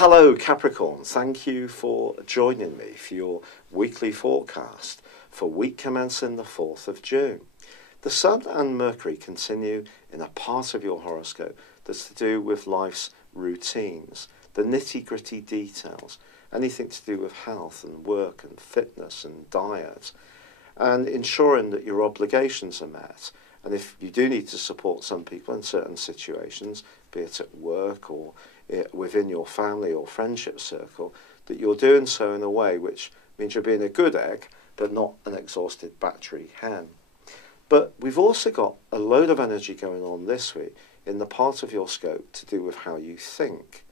Hello Capricorn, thank you for joining me for your weekly forecast for week commencing the 4th of June. The Sun and Mercury continue in a part of your horoscope that's to do with life's routines, the nitty-gritty details, anything to do with health and work and fitness and diet, and ensuring that your obligations are met. And if you do need to support some people in certain situations, be it at work or within your family or friendship circle, that you're doing so in a way which means you're being a good egg, but not an exhausted battery hen. But we've also got a load of energy going on this week in the part of your scope to do with how you think.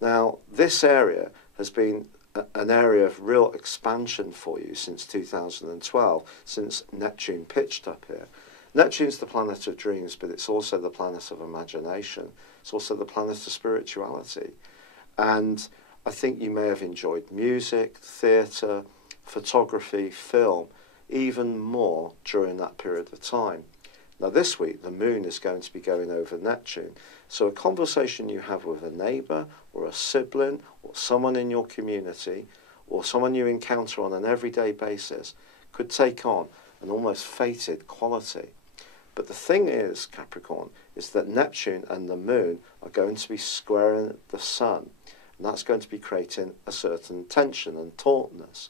Now, this area has been an area of real expansion for you since 2012, since Neptune pitched up here. Neptune's the planet of dreams, but it's also the planet of imagination. It's also the planet of spirituality. And I think you may have enjoyed music, theatre, photography, film, even more during that period of time. Now this week, the moon is going to be going over Neptune. So a conversation you have with a neighbour or a sibling or someone in your community or someone you encounter on an everyday basis could take on an almost fated quality. But the thing is, Capricorn, is that Neptune and the moon are going to be squaring the sun. And that's going to be creating a certain tension and tautness.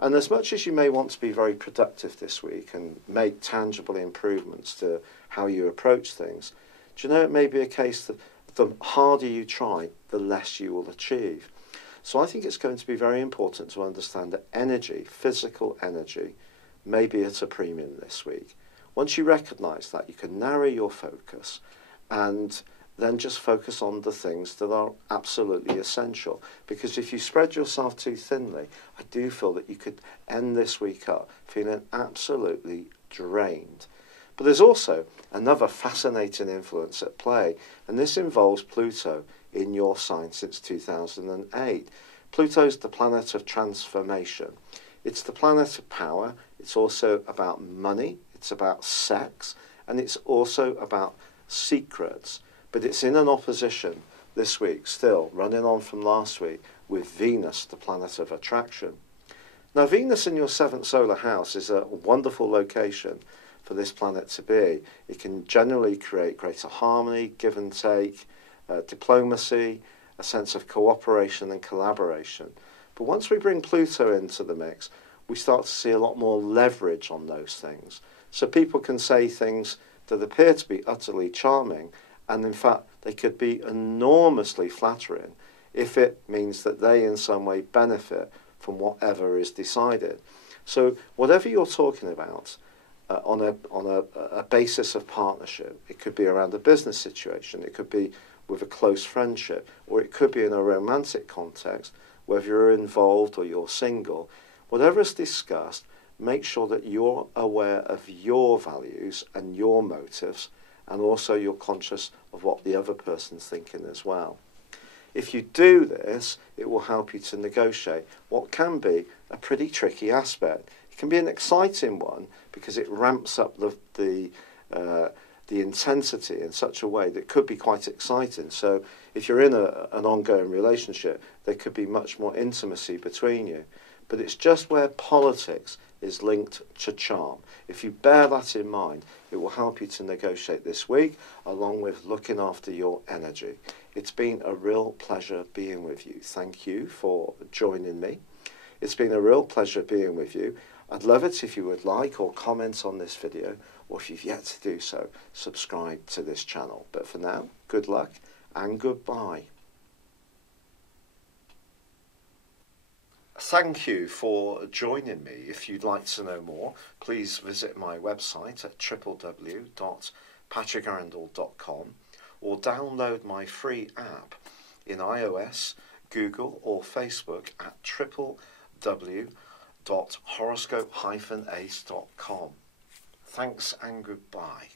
And as much as you may want to be very productive this week and make tangible improvements to how you approach things, do you know it may be a case that the harder you try, the less you will achieve. So I think it's going to be very important to understand that energy, physical energy, may be at a premium this week. Once you recognise that, you can narrow your focus and then just focus on the things that are absolutely essential. Because if you spread yourself too thinly, I do feel that you could end this week up feeling absolutely drained. But there's also another fascinating influence at play, and this involves Pluto in your sign since 2008. Pluto's the planet of transformation. It's the planet of power. It's also about money. It's about sex. And it's also about secrets. But it's in an opposition this week, still running on from last week, with Venus, the planet of attraction. Now, Venus in your 7th solar house is a wonderful location for this planet to be. It can generally create greater harmony, give and take, diplomacy, a sense of cooperation and collaboration. But once we bring Pluto into the mix, we start to see a lot more leverage on those things. So people can say things that appear to be utterly charming, and in fact, they could be enormously flattering if it means that they in some way benefit from whatever is decided. So whatever you're talking about on a basis of partnership, it could be around a business situation, it could be with a close friendship, or it could be in a romantic context, whether you're involved or you're single. Whatever is discussed, make sure that you're aware of your values and your motives, and also you're conscious of what the other person's thinking as well. If you do this, it will help you to negotiate what can be a pretty tricky aspect. It can be an exciting one because it ramps up the intensity in such a way that could be quite exciting. So if you're in an ongoing relationship, there could be much more intimacy between you. But it's just where politics is linked to charm. If you bear that in mind, it will help you to negotiate this week, along with looking after your energy. It's been a real pleasure being with you. Thank you for joining me. It's been a real pleasure being with you. I'd love it if you would like or comment on this video, or if you've yet to do so, subscribe to this channel. But for now, good luck and goodbye. Thank you for joining me. If you'd like to know more, please visit my website at www.patrickarundell.com or download my free app in iOS, Google or Facebook at www.horoscope-ace.com. Thanks and goodbye.